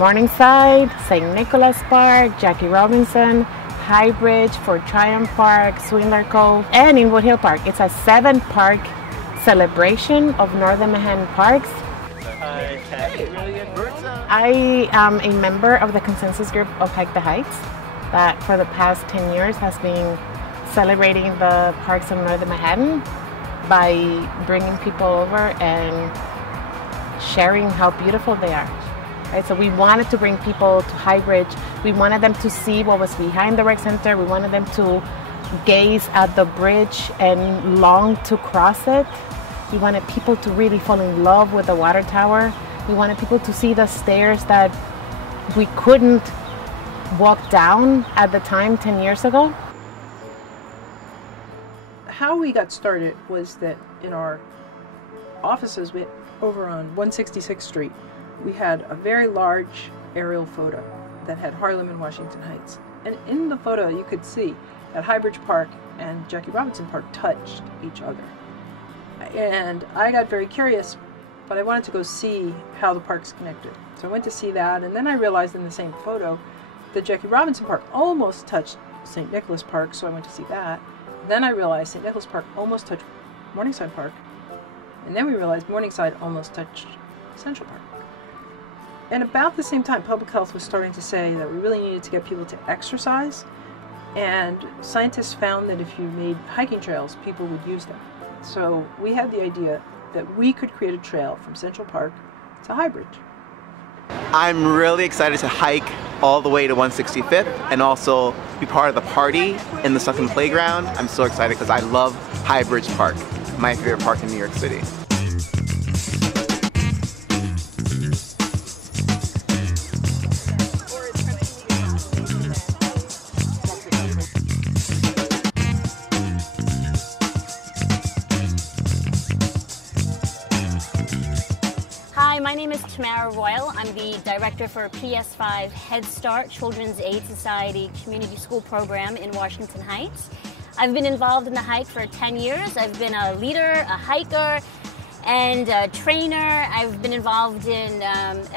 Morningside, St. Nicholas Park, Jackie Robinson, High Bridge, Fort Tryon Park, Swindler Cove, and in Wood Hill Park. It's a 7-park celebration of Northern Manhattan parks. I am a member of the consensus group of Hike the Heights that for the past 10 years has been celebrating the parks of Northern Manhattan by bringing people over and sharing how beautiful they are. Right? So we wanted to bring people to High Bridge. We wanted them to see what was behind the rec center. We wanted them to gaze at the bridge and long to cross it. We wanted people to really fall in love with the water tower. We wanted people to see the stairs that we couldn't walk down at the time 10 years ago. How we got started was that in our offices over on 166th Street, we had a very large aerial photo that had Harlem and Washington Heights. And in the photo you could see that High Bridge Park and Jackie Robinson Park touched each other. And I got very curious, but I wanted to go see how the parks connected. So I went to see that, and then I realized in the same photo that Jackie Robinson Park almost touched St. Nicholas Park, so I went to see that. Then I realized St. Nicholas Park almost touched Morningside Park, and then we realized Morningside almost touched Central Park. And about the same time, public health was starting to say that we really needed to get people to exercise, and scientists found that if you made hiking trails, people would use them. So we had the idea that we could create a trail from Central Park to High Bridge. I'm really excited to hike all the way to 165th and also be part of the party in the Sunken Playground. I'm so excited because I love High Bridge Park, my favorite park in New York City. My name is Royal. I'm the director for PS5 Head Start Children's Aid Society Community School Program in Washington Heights. I've been involved in the hike for 10 years. I've been a leader, a hiker, and a trainer. I've been involved in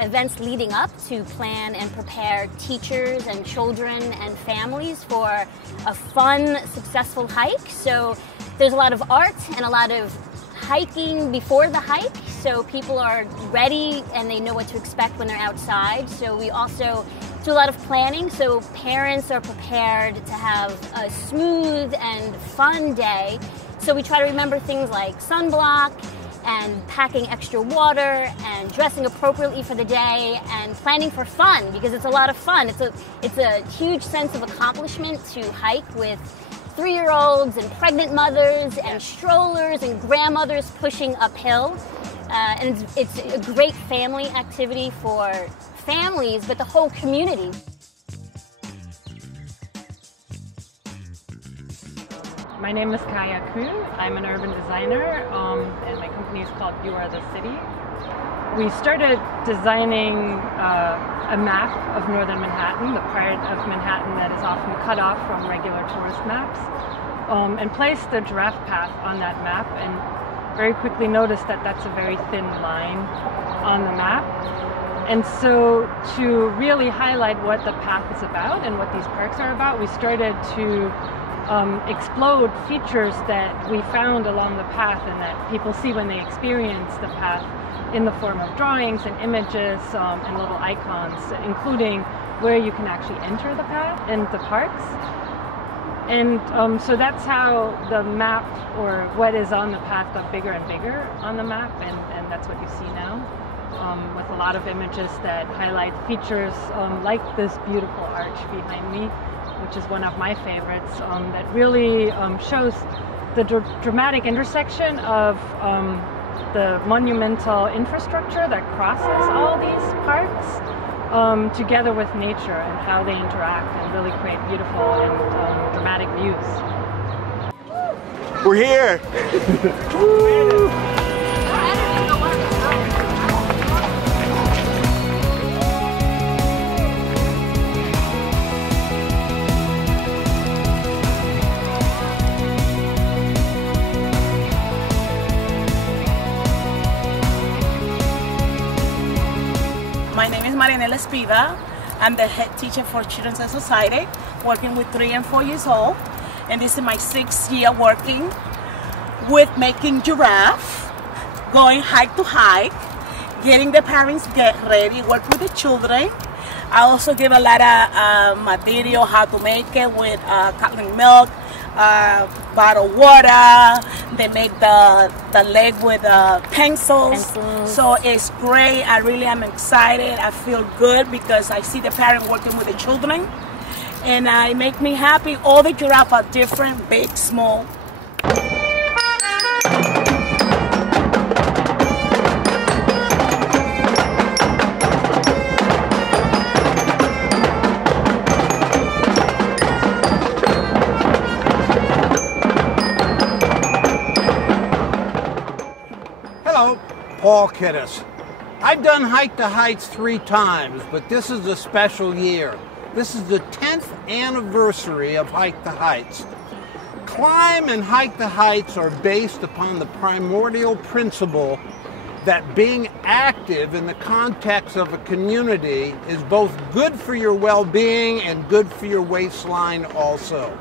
events leading up to plan and prepare teachers and children and families for a fun, successful hike. So there's a lot of art and a lot of hiking before the hike, so people are ready and they know what to expect when they're outside. So we also do a lot of planning, so parents are prepared to have a smooth and fun day. So we try to remember things like sunblock and packing extra water and dressing appropriately for the day and planning for fun, because it's a lot of fun. It's a huge sense of accomplishment to hike with 3-year-olds and pregnant mothers and strollers and grandmothers pushing uphill. And it's a great family activity for families, but the whole community. My name is Kaya Kuhn. I'm an urban designer, and my company is called You Are the City. We started designing a map of Northern Manhattan, the part of Manhattan that is often cut off from regular tourist maps, and placed the giraffe path on that map, and very quickly noticed that that's a very thin line on the map. And so to really highlight what the path is about and what these parks are about, we started to explode features that we found along the path and that people see when they experience the path, in the form of drawings and images and little icons, including where you can actually enter the path and the parks. And so that's how the map, or what is on the path, got bigger and bigger on the map, and that's what you see now, with a lot of images that highlight features like this beautiful arch behind me, which is one of my favorites, that really shows the dramatic intersection of the monumental infrastructure that crosses all these parks together with nature and how they interact and really create beautiful and dramatic views. We're here! My name is Espida. I'm the head teacher for Children's and Society, working with 3 and 4 years old. And this is my 6th year working with making giraffe, going hike to hike, getting the parents get ready, work with the children. I also give a lot of material how to make it with cotton milk, bottled water. They make the leg with pencils. So it's great. I really am excited. I feel good because I see the parent working with the children, and it makes me happy. All the giraffes are different, big, small. Hello, Paul Kittas. I've done Hike the Heights 3 times, but this is a special year. This is the 10th anniversary of Hike the Heights. Climb and Hike the Heights are based upon the primordial principle that being active in the context of a community is both good for your well-being and good for your waistline also.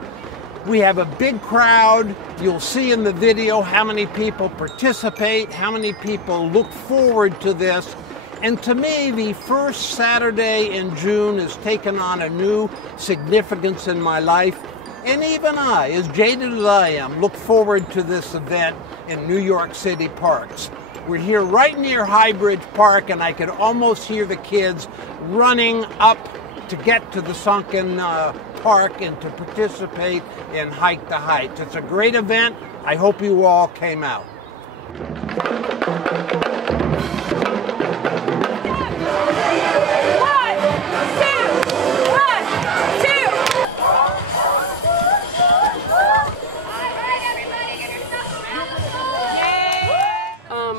We have a big crowd. You'll see in the video how many people participate, how many people look forward to this. And to me, the first Saturday in June has taken on a new significance in my life. And even I, as jaded as I am, look forward to this event in New York City parks. We're here right near Highbridge Park, and I could almost hear the kids running up to get to the sunken park and to participate in Hike the Heights. It's a great event. I hope you all came out.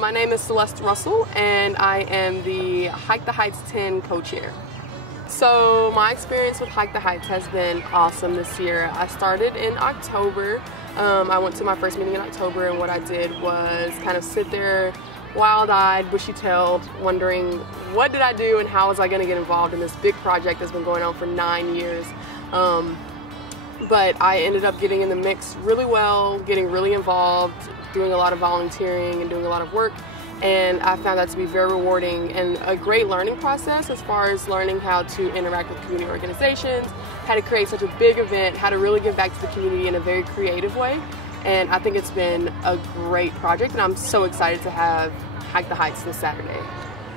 My name is Celeste Russell, and I am the Hike the Heights 10 co-chair. So my experience with Hike the Heights has been awesome this year. I started in October. I went to my first meeting in October, and what I did was kind of sit there wild-eyed, bushy-tailed, wondering what did I do and how was I going to get involved in this big project that's been going on for 9 years. But I ended up getting in the mix really well, getting really involved, doing a lot of volunteering and doing a lot of work. And I found that to be very rewarding and a great learning process as far as learning how to interact with community organizations, how to create such a big event, how to really give back to the community in a very creative way. And I think it's been a great project, and I'm so excited to have Hike the Heights this Saturday.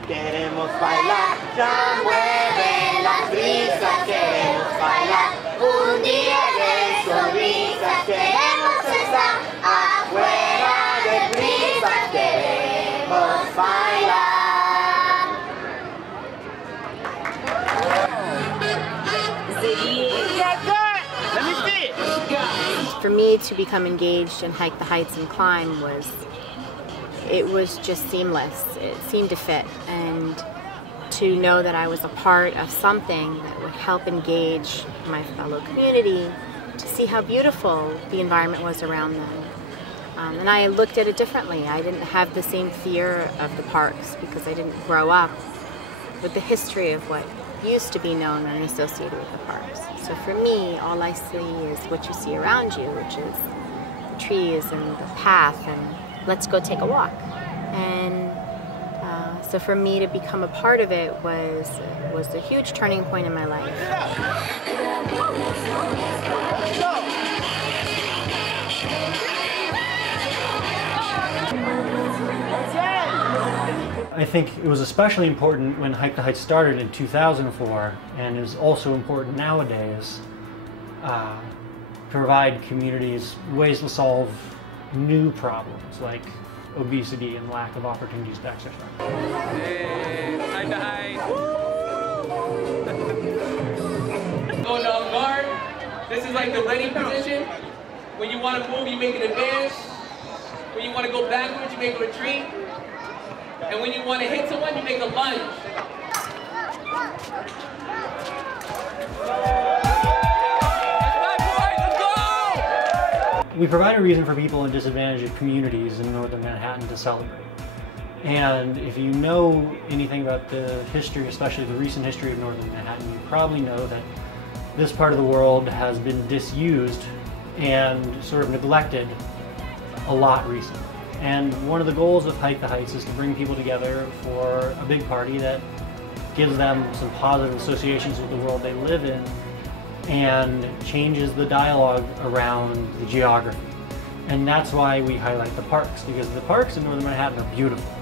Queremos bailar, ya mueven las brisas, queremos bailar, un día de sonrisas, queremos estar afuera de prisas, queremos bailar. Let me see it. For me to become engaged in Hike the Heights and climb it was just seamless. It seemed to fit, and to know that I was a part of something that would help engage my fellow community, to see how beautiful the environment was around them. And I looked at it differently. I didn't have the same fear of the parks because I didn't grow up with the history of what used to be known and associated with the parks. So for me, all I see is what you see around you, which is the trees and the path, and let's go take a walk. And so for me to become a part of it was a huge turning point in my life. I think it was especially important when Hike the Heights started in 2004, and is also important nowadays to provide communities ways to solve new problems like obesity and lack of opportunities to exercise. Hey, Hike the Heights. Going on guard. This is like the ready position. When you want to move, you make an advance. When you want to go backwards, you make a retreat. And when you want to hit someone, you make a lunge. We provide a reason for people in disadvantaged communities in northern Manhattan to celebrate. And if you know anything about the history, especially the recent history of northern Manhattan, you probably know that this part of the world has been disused and sort of neglected a lot recently. And one of the goals of Hike the Heights is to bring people together for a big party that gives them some positive associations with the world they live in and changes the dialogue around the geography. And that's why we highlight the parks, because the parks in northern Manhattan are beautiful.